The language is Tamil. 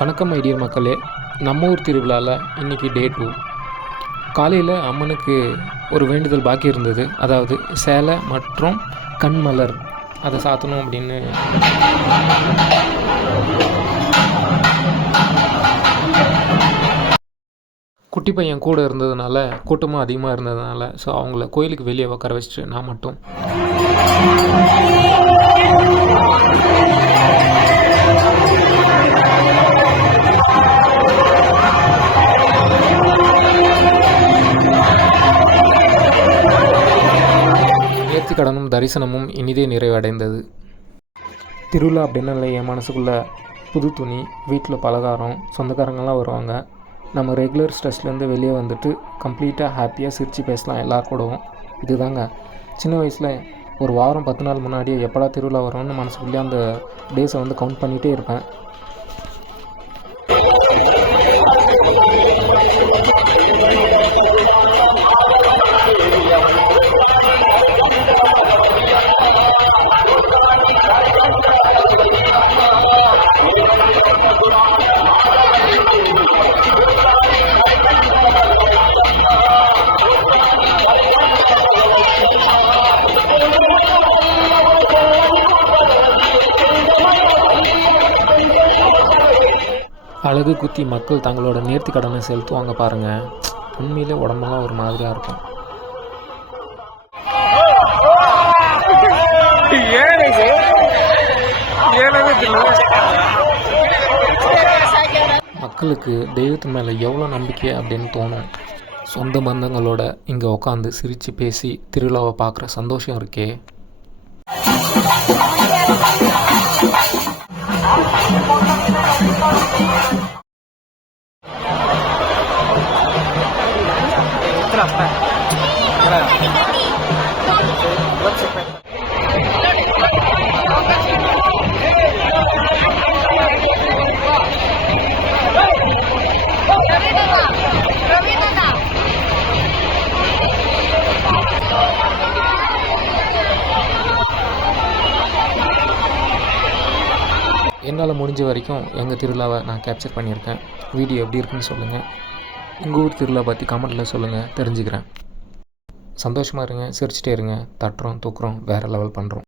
வணக்கம் ஐடியர் மக்களே. நம்ம ஊர் திருவிழாவில் இன்றைக்கி டே 2. காலையில் அம்மனுக்கு ஒரு வேண்டுதல் பாக்கி இருந்தது. அதாவது சேலை மற்றும் கண்மலர் அதை சாத்தணும் அப்படின்னு. குட்டி பையன் கூட இருந்ததுனால, கூட்டமும் அதிகமாக இருந்ததுனால, ஸோ அவங்கள கோயிலுக்கு வெளியே உட்கார வச்சுட்டு நான் மட்டும் கடனும் தரிசனமும் இனிதே நிறைவடைந்தது. திருவிழா அப்படின்னால என் மனசுக்குள்ளே புது துணி, வீட்டில் பலகாரம், சொந்தக்காரங்கள்லாம் வருவாங்க. நம்ம ரெகுலர் ஸ்ட்ரெஸ்லேருந்து வெளியே வந்துட்டு கம்ப்ளீட்டாக ஹாப்பியாக சிரித்து பேசலாம் எல்லார் கூடவும். இதுதாங்க சின்ன வயசில் ஒரு வாரம் 10 நாள் முன்னாடியே எப்படா திருவிழா வரும்னு மனசுக்குள்ளேயே அந்த டேஸை கவுண்ட் பண்ணிகிட்டே இருப்பேன். அழகு குத்தி மக்கள் தங்களோட நேர்த்தி கடனை செலுத்துவாங்க பாருங்கள். உண்மையிலே உடம்பெல்லாம் ஒரு மாதிரியாக இருக்கும். மக்களுக்கு தெய்வத்து மேலே எவ்வளோ நம்பிக்கை அப்படின்னு தோணும். சொந்த பந்தங்களோட இங்கே உட்காந்து சிரித்து பேசி திருவிழாவை பார்க்குற சந்தோஷம் இருக்கே. என்னால் முடிஞ்ச வரைக்கும் எங்கள் திருவிழாவை நான் கேப்சர் பண்ணியிருக்கேன். வீடியோ எப்படி இருக்குன்னு சொல்லுங்கள். உங்கள் ஊர் திருவிழா பற்றி கமெண்ட்டில் சொல்லுங்கள், தெரிஞ்சுக்கிறேன். சந்தோஷமாக இருங்க, சிரிச்சிட்டே இருங்க. தட்டுறோம், தூக்குறோம், வேறு லெவல் பண்ணுறோம்.